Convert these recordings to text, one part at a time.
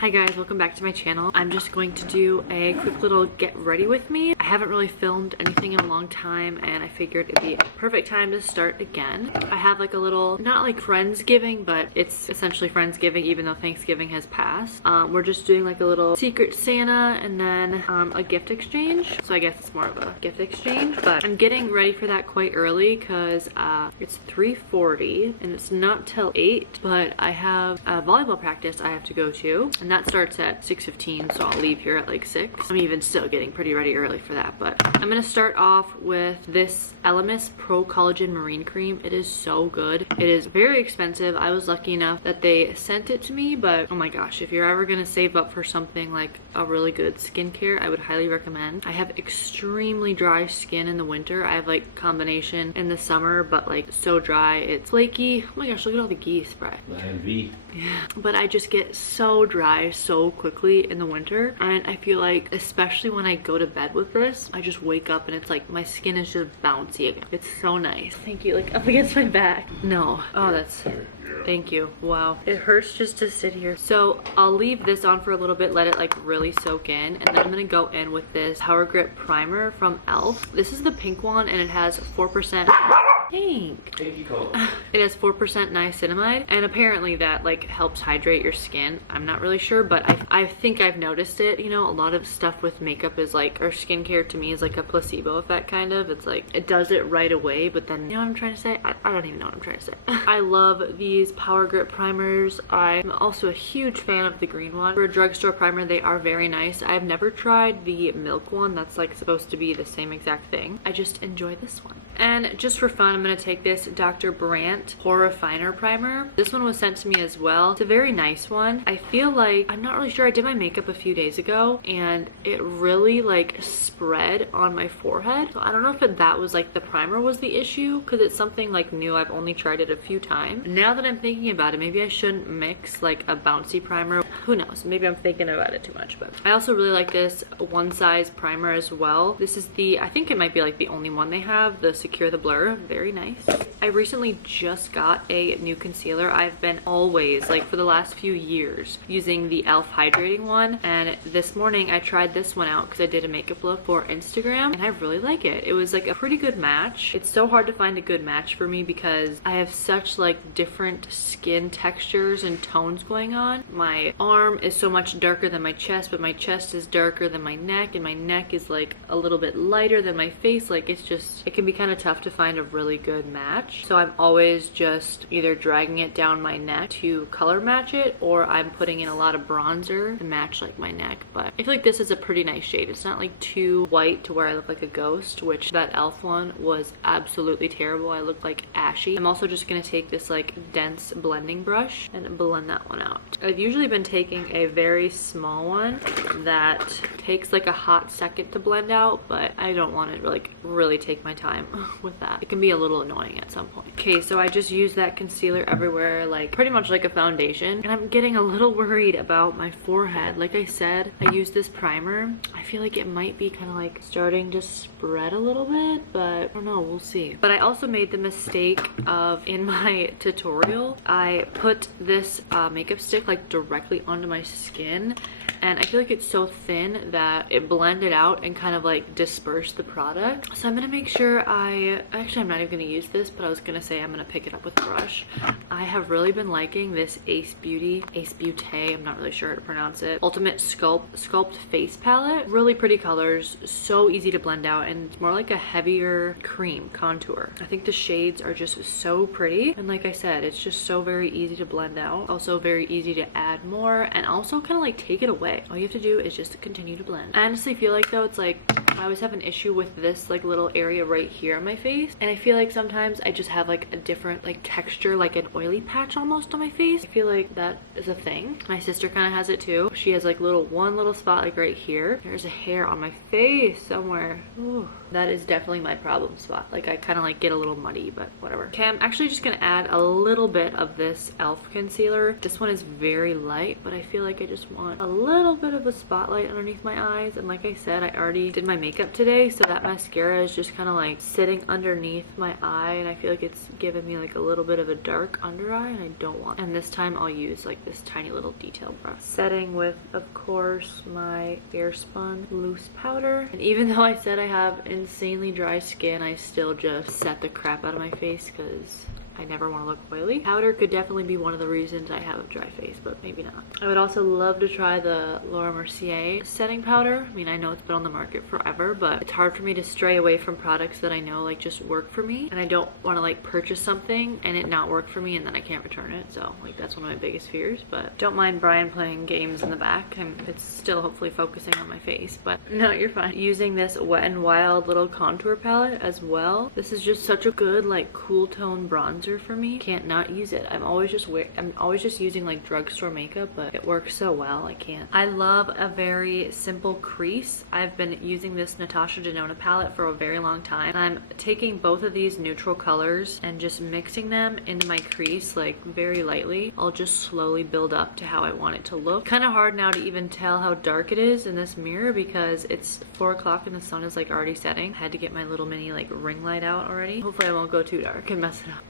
Hi guys, welcome back to my channel. I'm just going to do a quick little get ready with me. I haven't really filmed anything in a long time and I figured it'd be a perfect time to start again. I have like a little, not like Friendsgiving, but it's essentially Friendsgiving even though Thanksgiving has passed. We're just doing like a little Secret Santa and then a gift exchange. So I guess it's more of a gift exchange, but I'm getting ready for that quite early because it's 3:40 and it's not till 8, but I have a volleyball practice I have to go to. And that starts at 6:15, so I'll leave here at like 6. I'm even still getting pretty ready early for that, but I'm gonna start off with this Elemis Pro Collagen Marine Cream. It is so good. It is very expensive. I was lucky enough that they sent it to me, but oh my gosh, if you're ever gonna save up for something like a really good skincare, I would highly recommend. I have extremely dry skin in the winter. I have like combination in the summer, but like so dry, it's flaky. Oh my gosh, look at all the geese, Brett. Yeah, but I just get so dry so quickly in the winter, and I feel like especially when I go to bed with this, I just wake up and it's like my skin is just bouncy again. It's so nice. Thank you. Like up against my back. No. Oh, that's thank you. Wow, it hurts just to sit here. So I'll leave this on for a little bit, let it like really soak in, and then I'm gonna go in with this Power Grip primer from Elf. This is the pink one and it has 4% Thank you, Cole. It has 4% niacinamide, and apparently that like helps hydrate your skin. I'm not really sure, but I think I've noticed it. You know, a lot of stuff with makeup is like, or skincare to me is like a placebo effect kind of. It's like it does it right away, but then you know what I'm trying to say? I don't even know what I'm trying to say. I love these Power Grip primers. I'm also a huge fan of the green one. For a drugstore primer, they are very nice. I've never tried the milk one that's like supposed to be the same exact thing. I just enjoy this one. And just for fun, I'm gonna take this Dr. Brandt Pore Refiner Primer. This one was sent to me as well. It's a very nice one. I feel like, I'm not really sure, I did my makeup a few days ago and it really like spread on my forehead. So I don't know if that was like the primer was the issue, because it's something like new. I've only tried it a few times. Now that I'm thinking about it, maybe I shouldn't mix like a bouncy primer. Who knows? Maybe I'm thinking about it too much, but I also really like this one size primer as well. This is the, I think it might be like the only one they have, the Secure the Blur. Very nice. I recently just got a new concealer. I've been always, like for the last few years, using the Elf hydrating one, and this morning I tried this one out because I did a makeup look for Instagram and I really like it. It was like a pretty good match. It's so hard to find a good match for me because I have such like different skin textures and tones going on. My arm is so much darker than my chest, but my chest is darker than my neck, and my neck is like a little bit lighter than my face. Like it's just, it can be kind of tough to find a really good match. So I'm always just either dragging it down my neck to color match it, or I'm putting in a lot of bronzer to match like my neck. But I feel like this is a pretty nice shade. It's not like too white to where I look like a ghost, which that Elf one was absolutely terrible. I look like ashy. I'm also just gonna take this like dense blending brush and blend that one out. I've usually been taking a very small one that takes like a hot second to blend out, but I don't want to like really take my time with that. It can be a little annoying at some point. Okay, so I just use that concealer everywhere, like pretty much like a foundation, and I'm getting a little worried about my forehead. Like I said, I use this primer. I feel like it might be kind of like starting to spread a little bit, but I don't know, we'll see. But I also made the mistake of, in my tutorial, I put this makeup stick like directly onto my skin, and I feel like it's so thin that it blended out and kind of like dispersed the product. So I'm gonna make sure actually I'm not even gonna use this, but I was gonna say I'm gonna pick it up with a brush. I have really been liking this Ace Beauty, I'm not really sure how to pronounce it, Ultimate Sculpt Face Palette. Really pretty colors, so easy to blend out, and it's more like a heavier cream contour. I think the shades are just so pretty, and like I said, it's just so very easy to blend out. Also very easy to add more, and also kind of like take it away. All you have to do is just continue to blend. I honestly feel like though, it's like I always have an issue with this like little area right here on my face, and I feel like sometimes I just have like a different like texture, like an oily patch almost on my face. I feel like that is a thing. My sister kind of has it too. She has like one little spot like right here. There's a hair on my face somewhere. Ooh, that is definitely my problem spot. Like I kind of like get a little muddy, but whatever. Okay, I'm actually just gonna add a little bit of this Elf concealer. This one is very light, but I feel like I just want a little little bit of a spotlight underneath my eyes. And like I said, I already did my makeup today, so that mascara is just kind of like sitting underneath my eye, and I feel like it's giving me like a little bit of a dark under eye, and I don't want. And this time I'll use like this tiny little detail brush. Setting with, of course, my Airspun loose powder. And even though I said I have insanely dry skin, I still just set the crap out of my face because I never want to look oily. Powder could definitely be one of the reasons I have a dry face, but maybe not. I would also love to try the Laura Mercier setting powder. I mean, I know it's been on the market forever, but it's hard for me to stray away from products that I know like just work for me. And I don't want to like purchase something and it not work for me and then I can't return it. So like that's one of my biggest fears, but don't mind Brian playing games in the back. It's still hopefully focusing on my face, but no, you're fine. Using this Wet n Wild little contour palette as well. This is just such a good like cool tone bronzer for me. Can't not use it. I'm always just using like drugstore makeup, but it works so well. I can't. I love a very simple crease. I've been using this Natasha Denona palette for a very long time. I'm taking both of these neutral colors and just mixing them into my crease like very lightly. I'll just slowly build up to how I want it to look. Kind of hard now to even tell how dark it is in this mirror because it's 4 o'clock and the sun is like already setting. I had to get my little mini like ring light out already. Hopefully I won't go too dark and mess it up.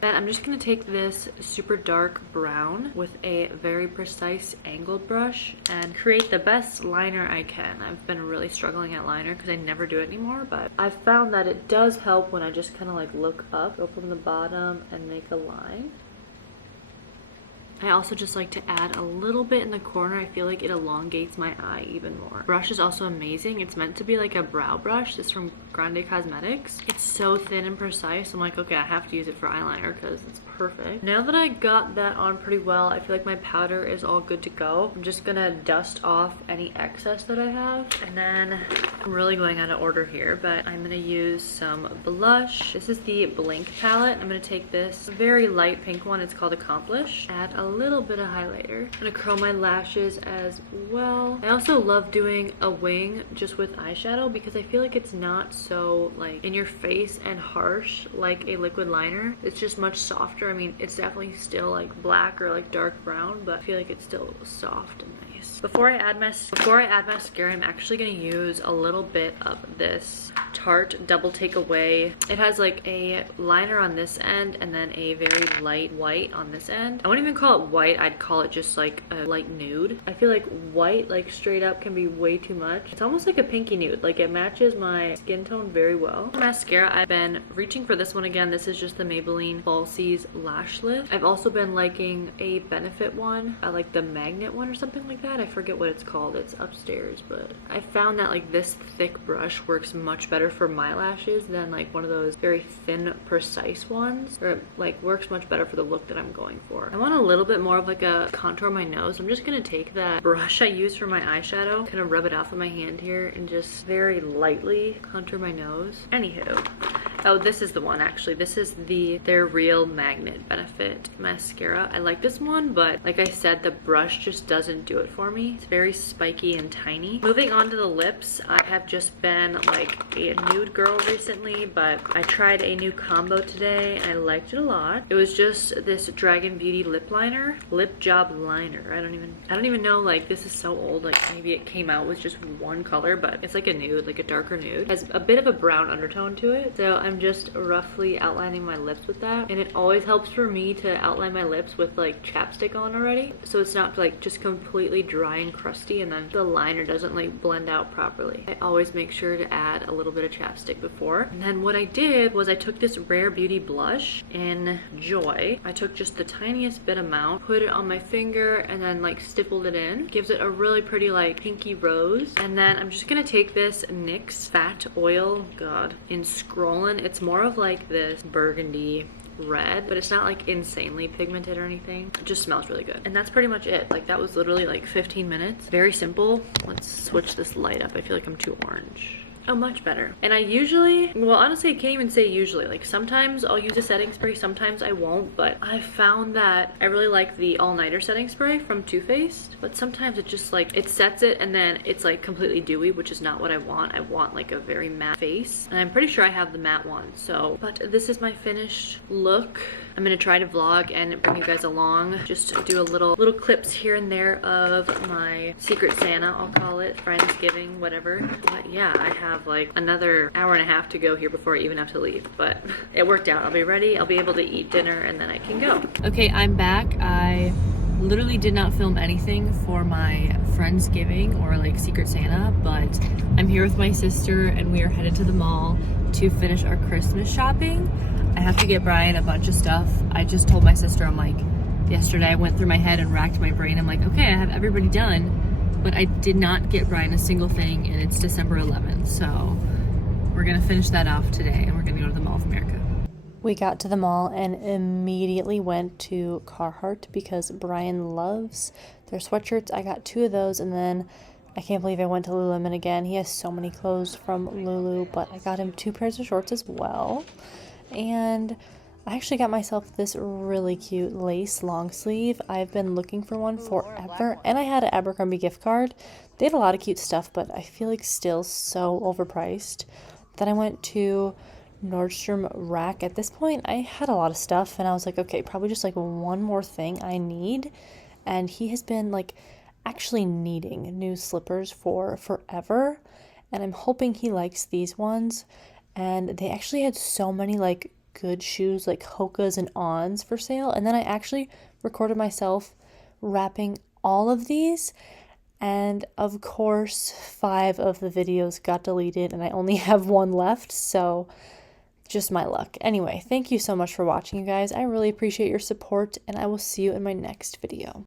Then I'm just going to take this super dark brown with a very precise angled brush and create the best liner I can. I've been really struggling at liner because I never do it anymore, but I've found that it does help when I just kind of like look up, go from the bottom and make a line. I also just like to add a little bit in the corner. I feel like it elongates my eye even more. Brush is also amazing. It's meant to be like a brow brush. It's from Grande Cosmetics. It's so thin and precise. I'm like, okay, I have to use it for eyeliner because it's perfect. Now that I got that on pretty well, I feel like my powder is all good to go. I'm just gonna dust off any excess that I have. And then I'm really going out of order here, but I'm gonna use some blush. This is the Blink palette. I'm gonna take this very light pink one. It's called Accomplish. Add a little bit of highlighter. I'm gonna curl my lashes as well. I also love doing a wing just with eyeshadow because I feel like it's not so like in your face and harsh like a liquid liner. It's just much softer. I mean, it's definitely still like black or like dark brown, but I feel like it's still soft and nice. Before I add mascara, I'm actually gonna use a little bit of this Tarte Double Takeaway. It has like a liner on this end and then a very light white on this end. I wouldn't even call it white, I'd call it just like a light nude. I feel like white like straight up can be way too much. It's almost like a pinky nude, like it matches my skin tone very well. For mascara, I've been reaching for this one again. This is just the Maybelline Falsies Lash Lift. I've also been liking a Benefit one, like the magnet one or something like that. I forget what it's called, it's upstairs, but I found that like this thick brush works much better for my lashes than like one of those very thin precise ones, or like works much better for the look that I'm going for. I want a little bit more of like a contour on my nose. I'm just gonna take that brush I use for my eyeshadow, kind of rub it off with my hand here and just very lightly contour my nose. Anywho, oh, this is the one actually. This is the They're Real Magnet Benefit mascara. I like this one, but like I said, the brush just doesn't do it for me. It's very spiky and tiny. Moving on to the lips, I have just been like a nude girl recently, but I tried a new combo today and I liked it a lot. It was just this Dragon Beauty lip liner, lip job liner. I don't even know, like this is so old, like maybe it came out with just one color, but it's like a nude, like a darker nude. It has a bit of a brown undertone to it, so I'm just roughly outlining my lips with that. And it always helps for me to outline my lips with like chapstick on already, so it's not like just completely dry and crusty and then the liner doesn't like blend out properly. I always make sure to add a little bit of chapstick before. And then what I did was I took this Rare Beauty blush in Joy. I took just the tiniest bit amount, put it on my finger, and then like stippled it in. Gives it a really pretty like pinky rose. And then I'm just gonna take this NYX Fat Oil, God, in Scrollin'. It's more of like this burgundy red, but it's not like insanely pigmented or anything. It just smells really good. And that's pretty much it. Like that was literally like 15 minutes. Very simple. Let's switch this light up. I feel like I'm too orange. Oh, much better. And I usually, well, honestly, I can't even say usually. Like, sometimes I'll use a setting spray, sometimes I won't, but I found that I really like the all-nighter setting spray from Too Faced, but sometimes it just like, it sets it and then it's like completely dewy, which is not what I want. I want like a very matte face, and I'm pretty sure I have the matte one, so, but this is my finished look. I'm gonna try to vlog and bring you guys along, just do a little clips here and there of my Secret Santa, I'll call it, Friendsgiving, whatever. But yeah, I have like another hour and a half to go here before I even have to leave, but it worked out. I'll be ready, I'll be able to eat dinner, and then I can go. Okay, I'm back. I literally did not film anything for my Friendsgiving or like Secret Santa, but I'm here with my sister and we are headed to the mall to finish our Christmas shopping. I have to get Brian a bunch of stuff. I just told my sister, I'm like, yesterday I went through my head and racked my brain. I'm like, okay, I have everybody done, but I did not get Brian a single thing, and it's December 11th. So we're gonna finish that off today and we're gonna go to the Mall of America. We got to the mall and immediately went to Carhartt because Brian loves their sweatshirts. I got 2 of those, and then I can't believe I went to Lululemon again. He has so many clothes from Lulu, but I got him 2 pairs of shorts as well. And I actually got myself this really cute lace long sleeve. I've been looking for one forever, and I had an Abercrombie gift card. They have a lot of cute stuff, but I feel like still so overpriced. Then I went to Nordstrom Rack. At this point, I had a lot of stuff, and I was like, okay, probably just like one more thing I need. And he has been like actually needing new slippers for forever, and I'm hoping he likes these ones. And they actually had so many like good shoes, like Hoka's and On's for sale. And then I actually recorded myself wrapping all of these, and of course 5 of the videos got deleted and I only have 1 left, so just my luck. Anyway, thank you so much for watching, you guys. I really appreciate your support, and I will see you in my next video.